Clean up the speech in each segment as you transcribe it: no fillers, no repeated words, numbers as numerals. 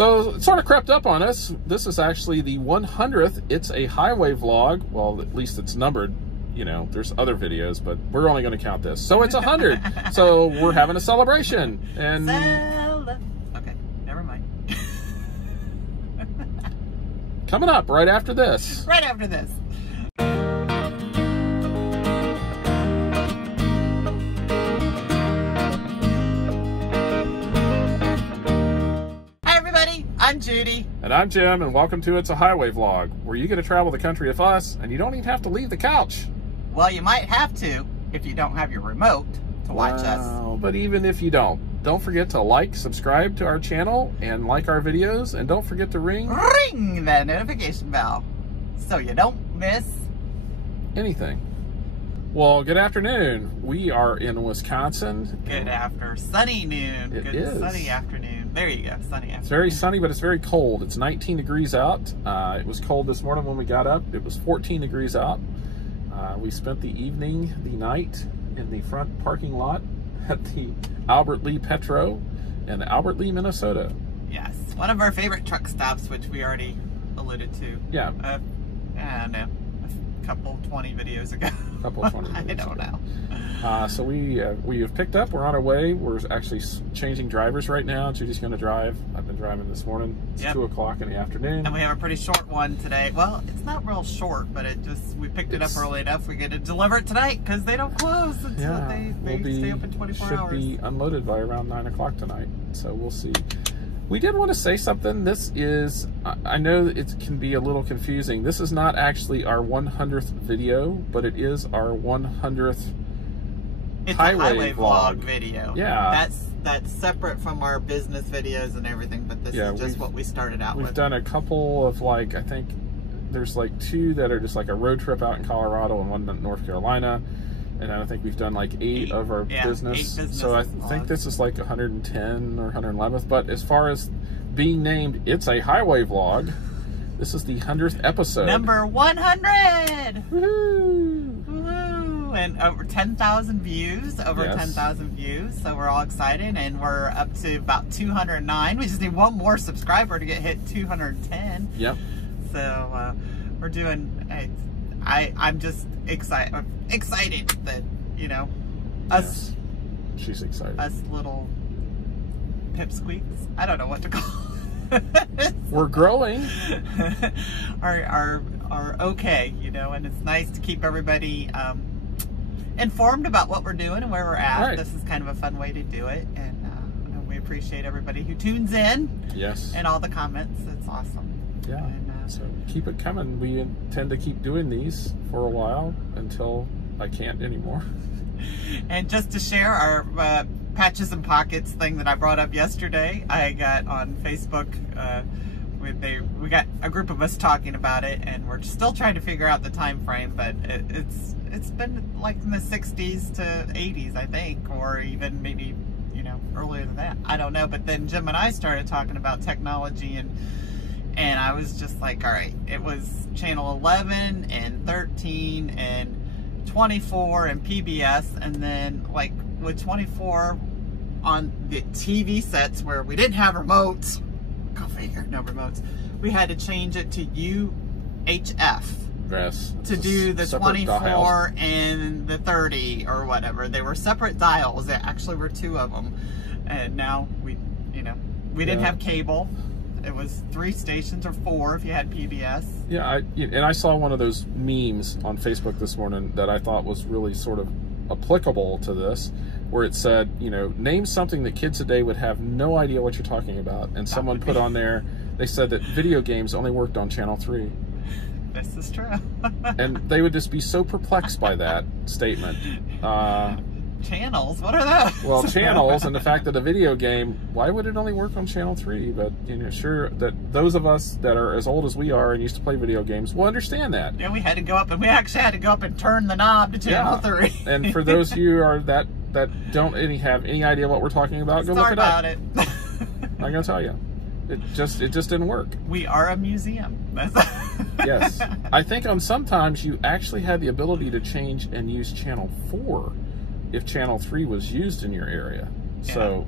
So it sort of crept up on us. This is actually the 100th It's a Highway vlog. Well, at least it's numbered. You know, there's other videos, but we're only going to count this. So it's 100. So we're having a celebration. And okay, never mind. coming up right after this. Right after this. I'm Judy. And I'm Jim, and welcome to It's a Highway vlog, where you get to travel the country with us, and you don't even have to leave the couch. Well, you might have to if you don't have your remote to watch us. But even if you don't forget to like, subscribe to our channel, and like our videos, and don't forget to ring the notification bell so you don't miss anything. Well, good afternoon. We are in Wisconsin. Good after sunny noon. It good is. Sunny afternoon. There you go, sunny afternoon. It's very sunny, but it's very cold. It's 19 degrees out. It was cold this morning when we got up. It was 14 degrees out. We spent the night in the front parking lot at the Albert Lee Petro in Albert Lee, Minnesota. Yes, one of our favorite truck stops, which we already alluded to. Yeah. I don't know, a couple 20 videos ago. A couple of 20 videos I don't ago. know. So we have picked up. We're on our way. We're actually changing drivers right now. Judy's going to drive. I've been driving this morning. It's 2 o'clock in the afternoon. And we have a pretty short one today. Well, it's not real short, but we picked it up early enough. We get to deliver it tonight because they don't close until they stay open 24 hours. Should be unloaded by around 9 o'clock tonight. So we'll see. We did want to say something. This is, I know it can be a little confusing. This is not actually our 100th video, but it is our 100th highway vlog video. Yeah. That's separate from our business videos and everything, but this is just what we started out with. We've done a couple of, like, I think there's like 2 that are just like a road trip out in Colorado and one in North Carolina. And I think we've done like 8 of our business. So I think this is like 110 or 111th. But as far as being named It's a Highway vlog, this is the 100th episode. Number 100! Woohoo! Woohoo! And over 10,000 views. Over 10,000 views. So we're all excited. And we're up to about 209. We just need one more subscriber to get hit 210. Yep. So we're doing... I'm just excited that, you know, us. Yes. She's excited. Us little pipsqueaks. I don't know what to call it. We're growing. are okay, you know, and it's nice to keep everybody informed about what we're doing and where we're at. Right. This is kind of a fun way to do it, and we appreciate everybody who tunes in. Yes. And all the comments. It's awesome. Yeah. And, so keep it coming. We intend to keep doing these for a while until I can't anymore. And just to share our Patches and Pockets thing that I brought up yesterday, I got on Facebook. We got a group of us talking about it, and we're still trying to figure out the time frame. But it's been like in the 60s to 80s, I think, or even maybe, you know, earlier than that. I don't know. But then Jim and I started talking about technology, and I was just like, all right, it was channel 11 and 13 and 24 and PBS, and then like with 24 on the TV sets where we didn't have remotes, go figure, no remotes, we had to change it to UHF. Yes. To do the 24 and the 30 or whatever. They were separate dials. There actually were 2 of them. And now we didn't have cable. It was 3 stations or 4 if you had PBS. Yeah, and I saw one of those memes on Facebook this morning that I thought was really sort of applicable to this, where it said, you know, name something that kids today would have no idea what you're talking about. And someone put on there, they said that video games only worked on Channel 3. This is true. And they would just be so perplexed by that statement. Channels? What are those? Well, channels, and the fact that a video game, why would it only work on Channel 3? But, you know, sure, that those of us that are as old as we are and used to play video games will understand that. Yeah, we had to go up, and we actually had to go up and turn the knob to Channel 3. And for those of you that don't have any idea what we're talking about, go look it up. Sorry about it. I'm going to tell you. It just didn't work. We are a museum. Yes. I think on sometimes you actually had the ability to change and use Channel 4 if Channel 3 was used in your area. Yeah. So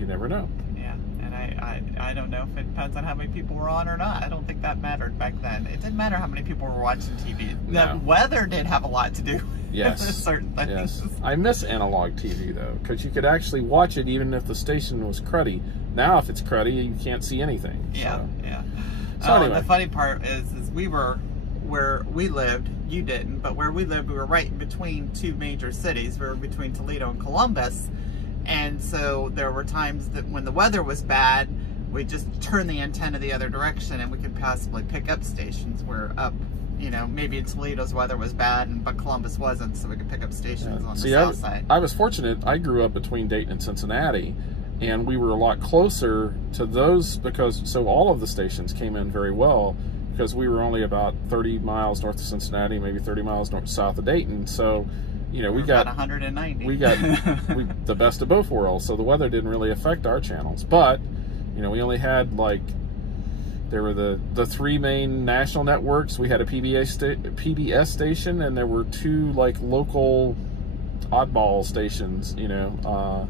you never know. Yeah, and I I don't know if it depends on how many people were on or not. I don't think that mattered back then. It didn't matter how many people were watching TV. The weather did have a lot to do with certain things. Yes. I miss analog TV, though, because you could actually watch it even if the station was cruddy. Now, if it's cruddy, you can't see anything. Yeah, yeah. So anyway. The funny part is we were, where we lived, you didn't, but where we lived, we were right in between two major cities. We were between Toledo and Columbus. And so there were times that when the weather was bad, we just turn the antenna the other direction and we could possibly pick up stations. We're up, you know, maybe in Toledo's weather was bad, but Columbus wasn't, so we could pick up stations on the south side. I was fortunate. I grew up between Dayton and Cincinnati, and we were a lot closer to those because, so all of the stations came in very well because we were only about 30 miles north of Cincinnati, maybe 30 miles south of Dayton. So, you know, we got 190. We got the best of both worlds. So the weather didn't really affect our channels, but you know, we only had like, there were the three main national networks. We had a PBS station, and there were two like local oddball stations. You know,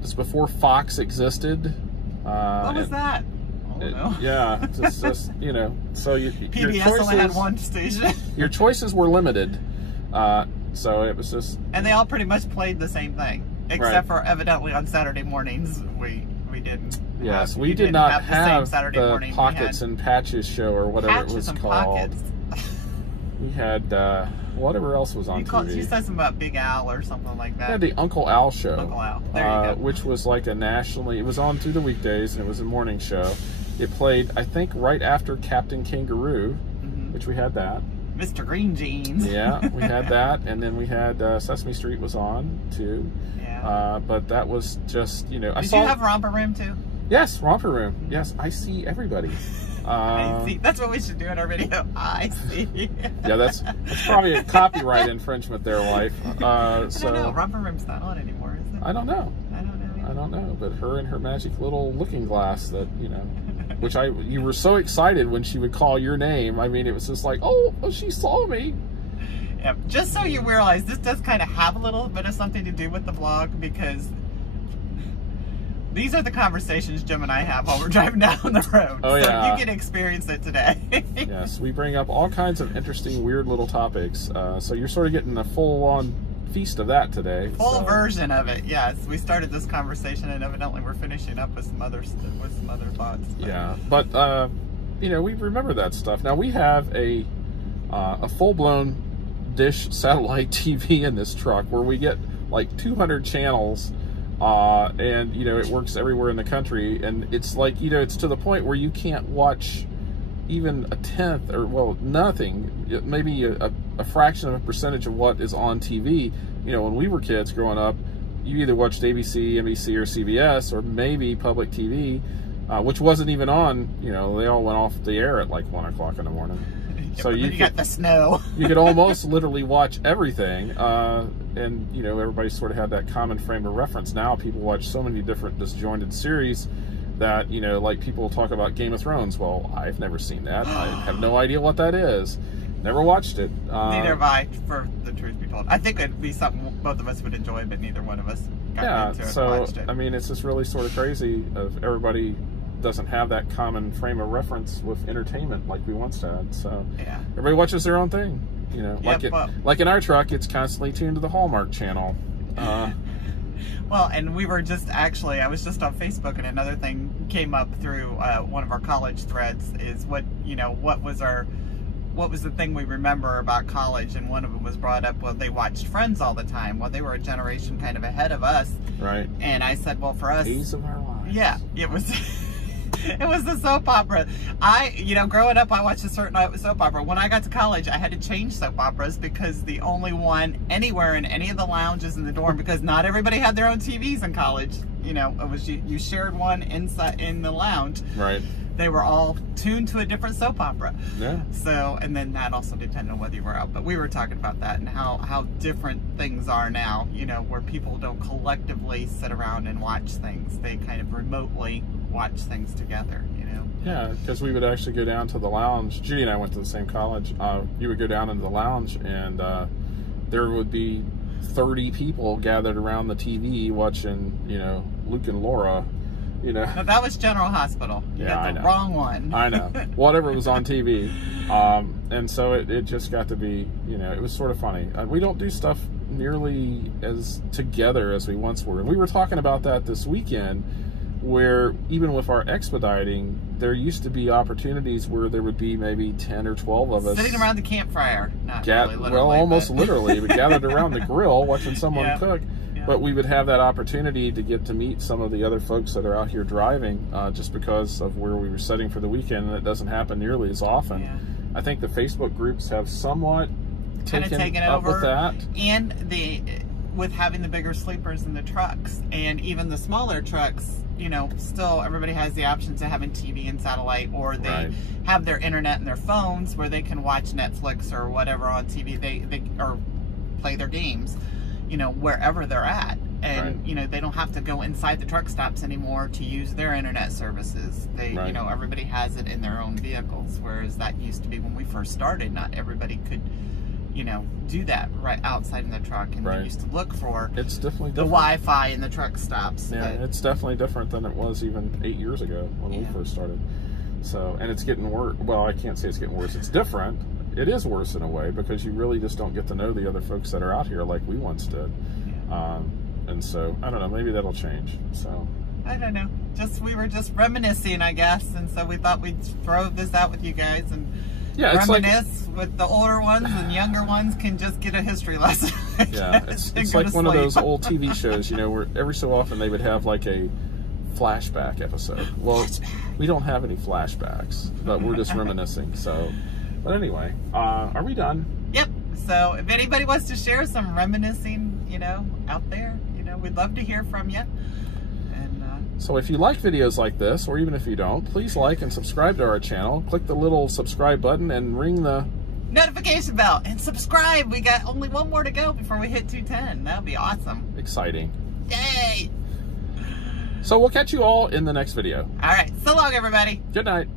it's before Fox existed. What was that? Yeah, just you know, so PBS only had one station. Your choices were limited. So it was just, and they all pretty much played the same thing, except for evidently on Saturday mornings we didn't. Yes, we did not have the Pockets and Patches show or whatever it was called. We had whatever else was on TV. You said something about Big Al or something like that. We had the Uncle Al show. Uncle Al, there you go. Which was like a nationally, it was on through the weekdays, and it was a morning show. It played, I think, right after Captain Kangaroo, which we had that. Mr. Green Jeans. Yeah, we had that, and then we had Sesame Street was on too. Yeah. But that was just, you know. Did you have Romper Room too? Yes, Romper Room. Yes, I see everybody. I see. That's what we should do in our video. I see. Yeah, that's probably a copyright infringement there, wife. So I don't know. Romper Room's not on anymore, is it? I don't know. I don't know either. I don't know, but her and her magic little looking glass that, you know, which you were so excited when she would call your name. I mean, it was just like, oh, she saw me. Yeah, just so you realize, this does kind of have a little bit of something to do with the vlog, because these are the conversations Jim and I have while we're driving down the road. Oh, yeah. So you can experience it today. Yes, we bring up all kinds of interesting, weird little topics. So you're sort of getting a full-on feast of that today. Full version of it, yes. We started this conversation, and evidently we're finishing up with some other thoughts. Yeah, but you know, we remember that stuff. Now we have a full-blown dish satellite TV in this truck where we get like 200 channels. And you know, it works everywhere in the country, and it's like, you know, it's to the point where you can't watch even a tenth, or well, nothing, maybe a fraction of a percentage of what is on TV. You know, when we were kids growing up, you either watched ABC, NBC, or CBS, or maybe public TV, which wasn't even on. You know, they all went off the air at like 1 o'clock in the morning. So you got the snow. You could almost literally watch everything, and you know, everybody sort of had that common frame of reference. Now people watch so many different disjointed series that, you know, like people talk about Game of Thrones. Well, I've never seen that. I have no idea what that is. Never watched it. Neither have I, for the truth be told. I think it'd be something both of us would enjoy, but neither one of us got into it and watched it. I mean, it's just really sort of crazy of everybody doesn't have that common frame of reference with entertainment like we once had. So yeah, everybody watches their own thing, you know. Like in our truck, it's constantly tuned to the Hallmark channel. Well, and we were just actually, I was just on Facebook, and another thing came up through one of our college threads, is what was the thing we remember about college, and one of them was brought up, well, they watched Friends all the time. Well, they were a generation kind of ahead of us. Right. And I said, well, for us, days of our lives. Yeah, it was it was the soap opera. Growing up, I watched a certain soap opera. When I got to college, I had to change soap operas because the only one anywhere in any of the lounges in the dorm, because not everybody had their own TVs in college. You know, it was you shared one inside in the lounge. Right. They were all tuned to a different soap opera. Yeah. So, and then that also depended on whether you were out. But we were talking about that and how different things are now, you know, where people don't collectively sit around and watch things. They kind of remotely watch things together, you know. Yeah, because we would actually go down to the lounge. Judy and I went to the same college. You would go down into the lounge, and there would be 30 people gathered around the TV watching, you know, Luke and Laura. you know. No, that was General Hospital. You got the wrong one. I know. Whatever was on TV. And so it just got to be, you know, it was sort of funny. We don't do stuff nearly as together as we once were. And we were talking about that this weekend, where even with our expediting, there used to be opportunities where there would be maybe 10 or 12 of us sitting around the campfire. Not really literally, well, almost literally, but gathered around the grill watching someone cook. But we would have that opportunity to get to meet some of the other folks that are out here driving, just because of where we were setting for the weekend, and it doesn't happen nearly as often. Yeah. I think the Facebook groups have somewhat taken over with that, and with having the bigger sleepers in the trucks, and even the smaller trucks, you know, still everybody has the options of having TV and satellite, or they have their internet and their phones where they can watch Netflix or whatever on TV, they or play their games, you know, wherever they're at. And you know, they don't have to go inside the truck stops anymore to use their internet services. They you know, everybody has it in their own vehicles, whereas that used to be when we first started, not everybody could, you know, do that right outside in the truck, and we used to look for it's definitely the Wi-Fi in the truck stops. Yeah, it's definitely different than it was even 8 years ago when we first started. So, and it's getting worse. Well, I can't say it's getting worse. It's different. It is worse in a way, because you really just don't get to know the other folks that are out here like we once did. And so, I don't know, maybe that'll change. So I don't know. We were just reminiscing, I guess, and so we thought we'd throw this out with you guys and reminisce with the older ones, and younger ones can just get a history lesson. Yeah, it's like one of those old TV shows, you know, where every so often they would have like a flashback episode. Well, we don't have any flashbacks, but we're just reminiscing. So, but anyway, are we done? Yep. So if anybody wants to share some reminiscing, you know, out there, you know, we'd love to hear from you. And so if you like videos like this, or even if you don't, please like and subscribe to our channel. Click the little subscribe button and ring the notification bell and subscribe. We got only one more to go before we hit 210. That would be awesome. Exciting. Yay! So we'll catch you all in the next video. All right. So long, everybody. Good night.